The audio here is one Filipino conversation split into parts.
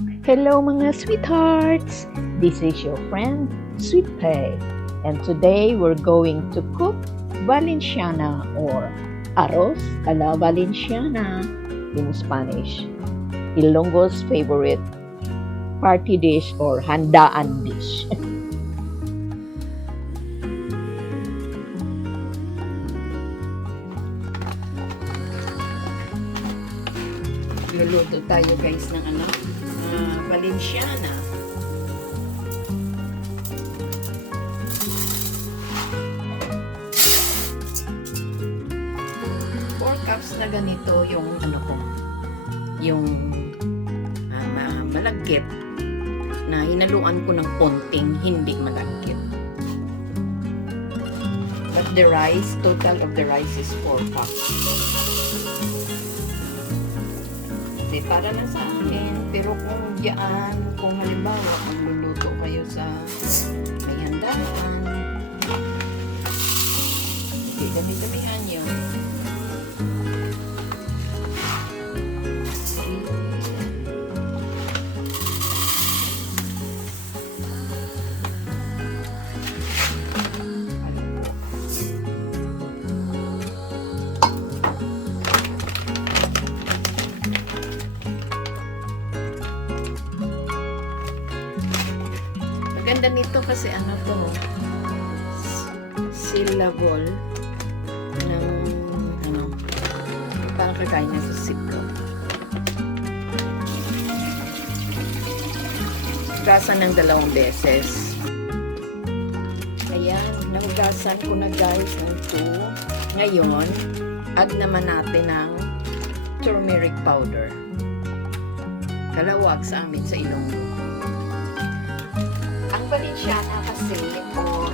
Hello mga sweethearts! This is your friend, Sweet Pay. And today we're going to cook Valenciana or Arroz a la Valenciana in Spanish. Ilonggo's favorite party dish or handaan dish. Luluto tayo guys ng Valenciana. 4 cups na ganito yung yung malagkit na hinaluan ko ng konting hindi malagkit. But the rice, total of the rice is 4 cups. Hindi, para lang sa akin. Pero kung halimbawa, kung luluto kayo sa may handaan, hindi dami-damihan yun. Ganda nito kasi syllable ng parang kagaya na sa sitcom. Hugasan ng 2 beses. Ayan, nahugasan ko na guys ng 2. Ngayon, add naman natin ng turmeric powder. Kalawag sa amin sa Ilonggo. Ang Valenciana kasi or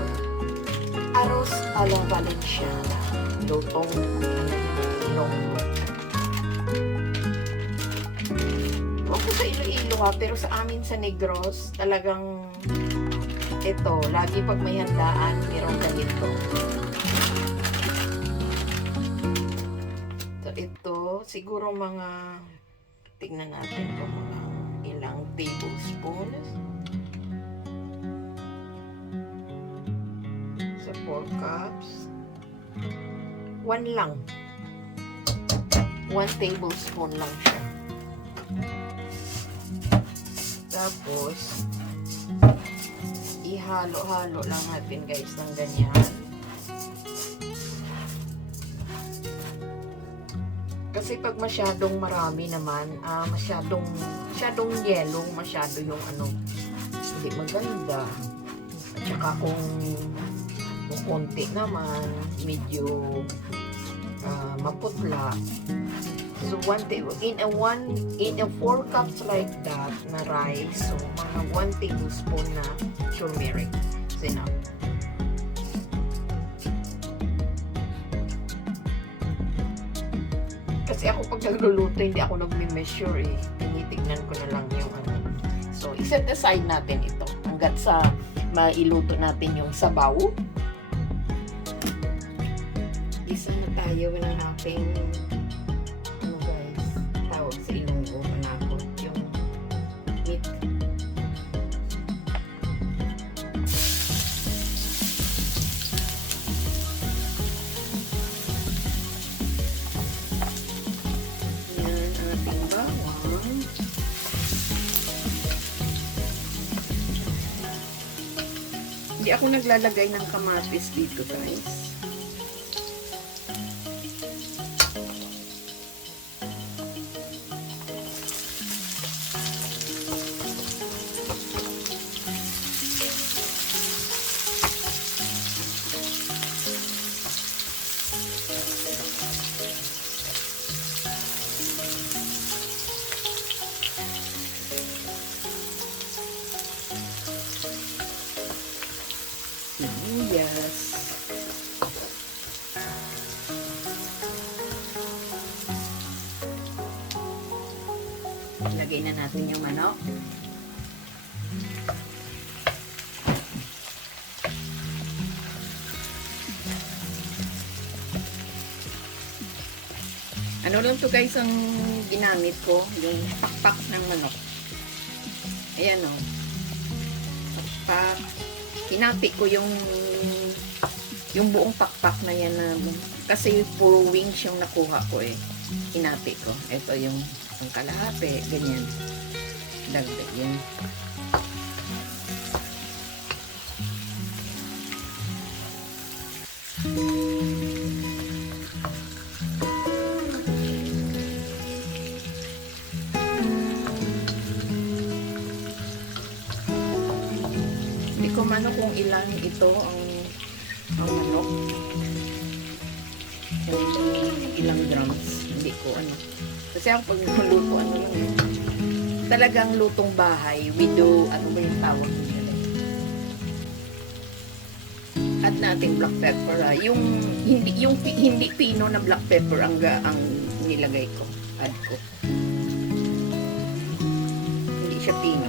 Arroz a la Valenciana, lutong Ilonggo. Huwag ko sa Iloilo pero sa amin sa Negros talagang ito, lagi pag may handaan mayroong ganito. So ito siguro mga tingnan natin kung mga ilang tablespoons. 4 cups. 1 lang. 1 tablespoon lang siya. Tapos, ihalo-halo lang natin guys ng ganyan. Kasi pag masyadong marami naman, masyadong yellow, masyado yung hindi maganda. At saka kung konti naman, medyo maputla. So, in a 4 cups like that na rice, so mga 1 tablespoon na turmeric. Is enough. Kasi ako pag nagluluto, hindi ako nagme-measure eh. Tinitignan ko na lang yung So, iset aside natin ito hanggat sa mailuto natin yung sabaw. Isa na tayo ng ating guys, tawag sa Ilonggo, panakot, yung meat. Yan ang ating bawang. Hindi ako naglalagay ng kamatis dito guys. Yes. Lagay na natin yung manok. Ano lang to guys ang ginamit ko, yung pakpak ng manok. Ayan o. Pakpak. Hinati ko yung buong pakpak na yan na, kasi puro wings yung nakuha ko eh. Hinati ko. Ito yung kalahati. Ganyan. Dagdag yan. Hindi ko mano kung ilan ito ang manok. Ilang grams. Hindi ko ano. Kasi ang pagluluto ano lang eh. Talagang lutong bahay. We do, ano ba yung tawag nila? Add natin black pepper ah. Yung hindi pino na black pepper ang nilagay ko. Add ko. Hindi siya pino.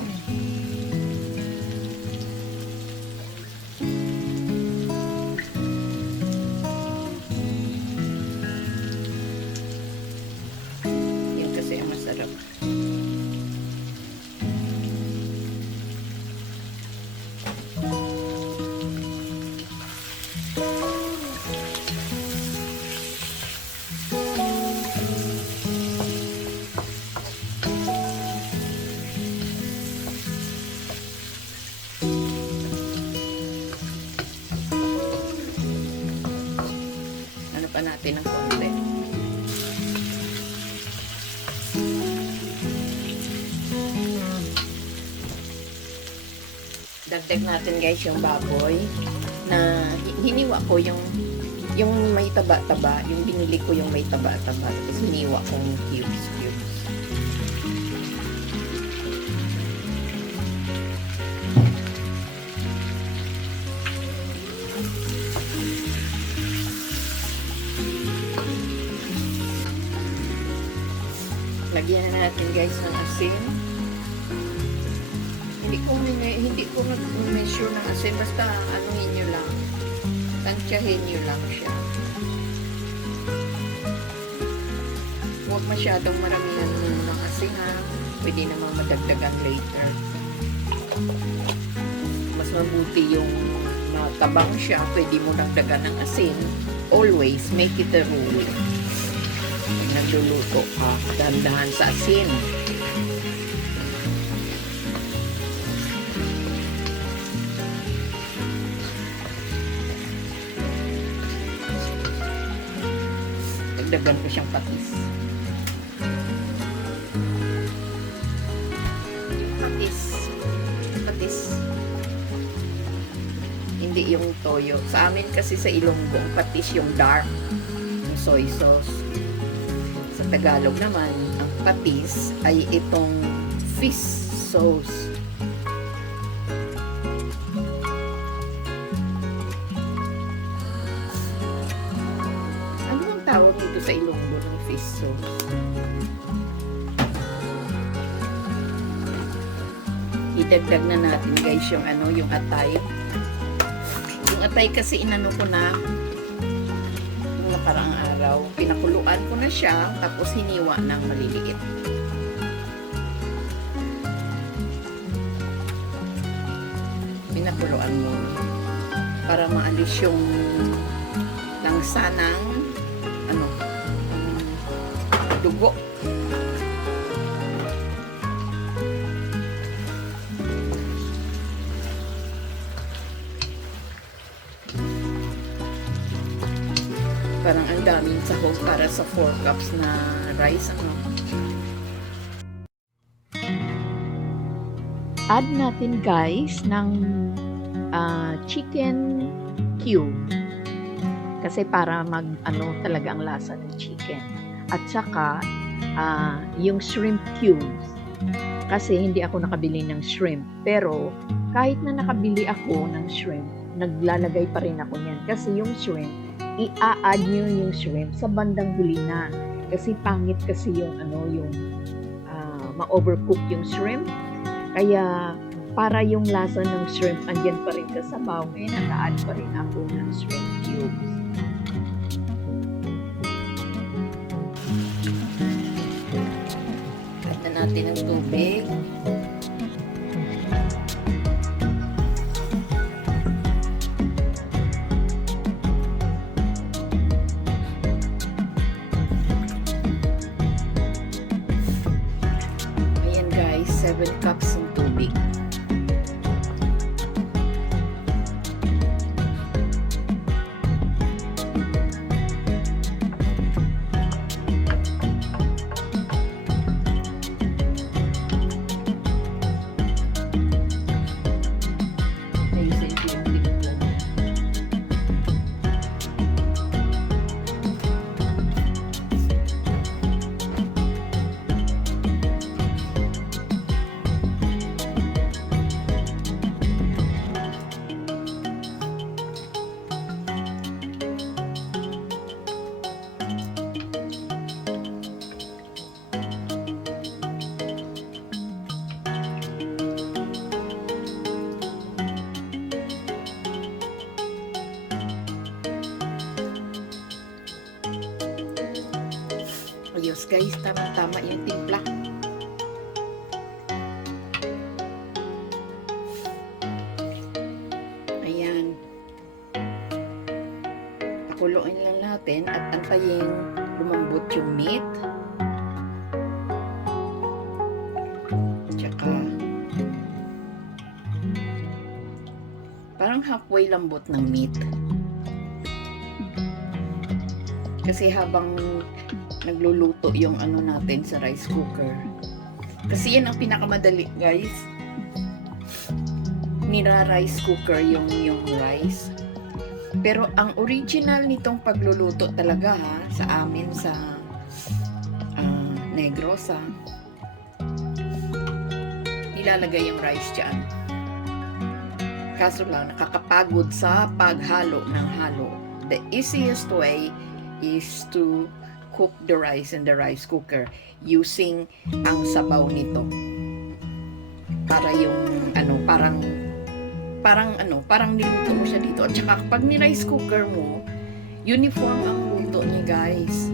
Yan kasi ang masarap. Ano pa natin ng konti. Dagdag natin guys yung baboy na hiniwa ko yung may taba-taba, yung binili ko yung may taba-taba. Tapos hiniwa ko yung cubes. Lagyan na natin guys ng asin. Hindi ko nag-measure ng asin, basta anuhin nyo lang. Tansyahin nyo lang siya. Huwag masyadong maramihan ng asin ha. Pwede namang madagdagan later. Mas mabuti yung matabang siya, pwede mo dagdagan ng asin. Always make it a rule. Pag nagluluto ka, dahan-dahan sa asin. Dagdagan ko siyang patis. Patis. Hindi yung toyo. Sa amin kasi sa Ilonggo, patis yung dark, yung soy sauce. Sa Tagalog naman, ang patis ay itong fish sauce. Ano ang tawag dito sa Ilonggo ng fish sauce? Idagdag na natin guys yung yung atay. Yung atay kasi inano ko na nung nakaraang araw. Pinakuluan ko na siya, tapos hiniwa ng maliliit. Pinakuluan mo para maalis yung langsa ng dugo. Parang ang daming sahog para sa 4 cups na rice. Add natin guys ng chicken cube. Kasi para talaga ang lasa ng chicken. At saka yung shrimp cubes. Kasi hindi ako nakabili ng shrimp. Pero kahit na nakabili ako ng shrimp, naglalagay pa rin ako niyan. Kasi yung shrimp, i-add nyo yung shrimp sa bandang huli na. Kasi pangit kasi yung ma-overcook yung shrimp. Kaya para yung lasa ng shrimp andyan pa rin sa sabaw, kaya nag-add pa rin ako ng shrimp cubes. Add na natin ang tubig. 7 cups ng tubig. Ayos guys, tama-tama yung timpla. Ayan. Pakuluin lang natin at antayin lumambot yung meat. Tsaka parang halfway lambot ng meat. Kasi habang nagluluto yung ano natin sa rice cooker. Kasi yan ang pinakamadali, guys. Nira-rice cooker yung rice. Pero ang original nitong pagluluto talaga sa amin sa Negros nilalagay yung rice dyan. Kaso lang, nakakapagod sa paghalo ng halo. The easiest way is to cook the rice in the rice cooker using ang sabaw nito para yung parang niluto mo siya dito. At saka kapag ni rice cooker mo, uniform ang luto niya, guys.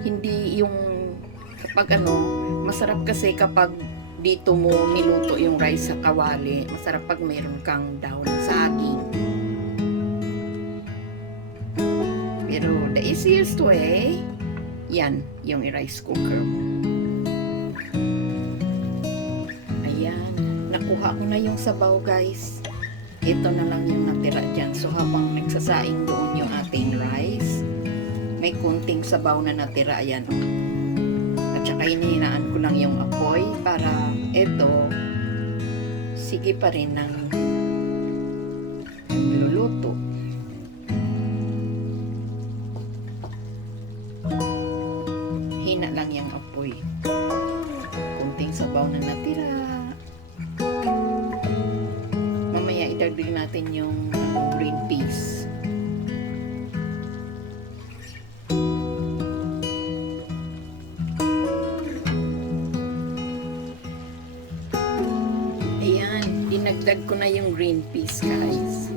Hindi yung kapag masarap kasi kapag dito mo niluto yung rice sa kawali. Masarap pag mayroon kang dahon ng saging. Pero the easiest way, yan, yung rice cooker mo. Ayan, nakuha ko na yung sabaw, guys. Ito na lang yung natira dyan. So, habang nagsasaing doon yung ating rice, may kunting sabaw na natira. Ayan, At saka hinihinaan ko lang yung apoy para ito, sige pa rin ng nagluluto. Hina lang yung apoy. Kunting sabaw na natira. Mamaya idagdag natin yung green peas. Ayan, dinagdag ko na yung green peas, guys.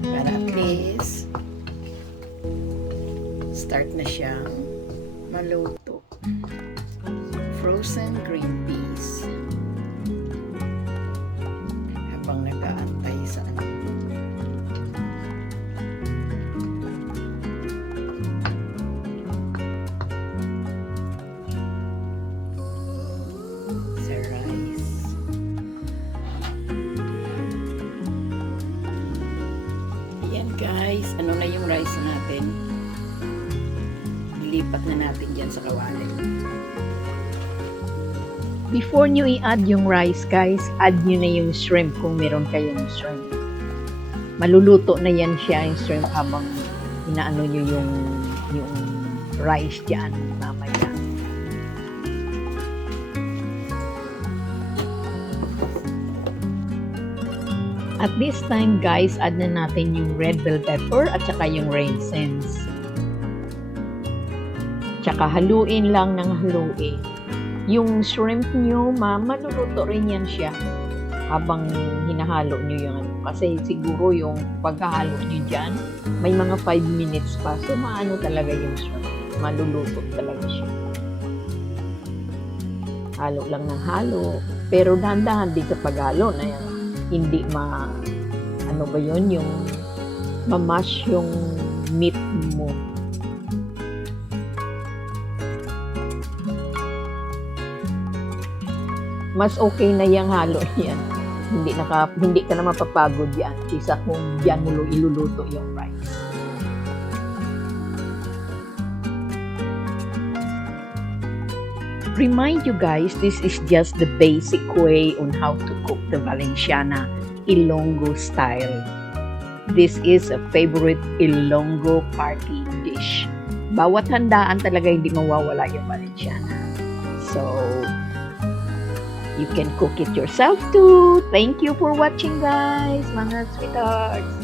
Para at least start na siyang maluto. Frozen green peas. Habang nag-aantay sa sa rice. Ayan, guys, ano na yung rice natin? Ilipat na natin dyan sa kawali. Before nyo i-add yung rice, guys, add nyo na yung shrimp kung meron kayong shrimp. Maluluto na yan siya, yung shrimp, habang inaano nyo yung rice dyan mamaya. At this time, guys, add na natin yung red bell pepper at saka yung raisins. Tsaka haluin lang ng haluin. Yung shrimp nyo, maluluto rin yan siya habang hinahalo nyo yung kasi siguro yung paghahalo nyo dyan, may mga 5 minutes pa. So, maano talaga yung shrimp. Maluluto talaga siya. Halo lang ng halo. Pero dahan-dahan din sa paghalo na yan. Hindi ano ba yun, yung mamash yung meat mo. Mas okay na yung halo yan. Hindi ka na mapapagod yan kaysa kung yan mo iluluto yung rice. Remind you guys, this is just the basic way on how to cook the Valenciana Ilonggo style. This is a favorite Ilonggo party dish. Bawat handaan talaga hindi mawawala yung Valenciana. So, you can cook it yourself too. Thank you for watching, guys, mga sweethearts.